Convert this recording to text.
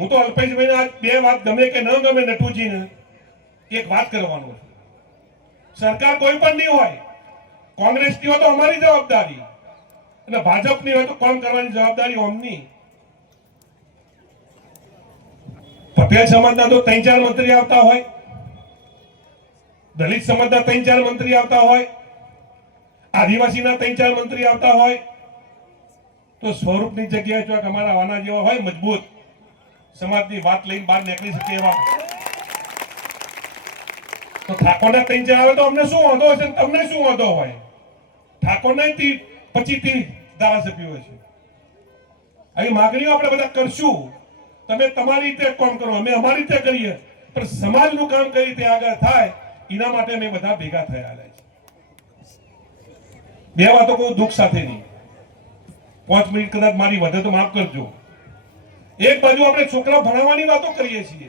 હું તો અલ્પેશભાઈને આજ બે વાત ગમે કે ન ગમે નટુજીને એક વાત કરવાનો છે. સરકાર કોઈ પણ નહીં હોય, કોંગ્રેસની હોય તો અમારી જવાબદારી અને ભાજપની હોય તો કોણ કરવાની જવાબદારી અમની. પટેલ સમાજના તો 3-4 મંત્રી આવતા હોય, દલિત સમાજના 3-4 મંત્રી આવતા હોય, આદિવાસીના 3-4 મંત્રી આવતા હોય, તો સ્વરૂપની જગ્યાએ જો અમારા આના જેવા હોય મજબૂત સમાજની વાત લઈને બહાર નીકળી શકે એવા, તો ઠાકોરના 3-4 આવે તો અમને શું વાંધો હશે, તમને શું વાંધો હોય? ઠાકોરના 25-30 ધારાસભ્યો છે. આવી માગણીઓ આપણે બધા કરશું. તમે તમારી રીતે કામ કરો, અમે અમારી રીતે કરીએ, પણ સમાજનું કામ કઈ રીતે આગળ થાય એના માટે અમે બધા ભેગા થયા છે. બે વાતો કહું દુઃખ સાથેની, 5 મિનિટ કદાચ મારી વધે તો માફ કરજો. એક બાજુ આપણે છોકરા ભણાવવાની વાતો કરીએ છીએ,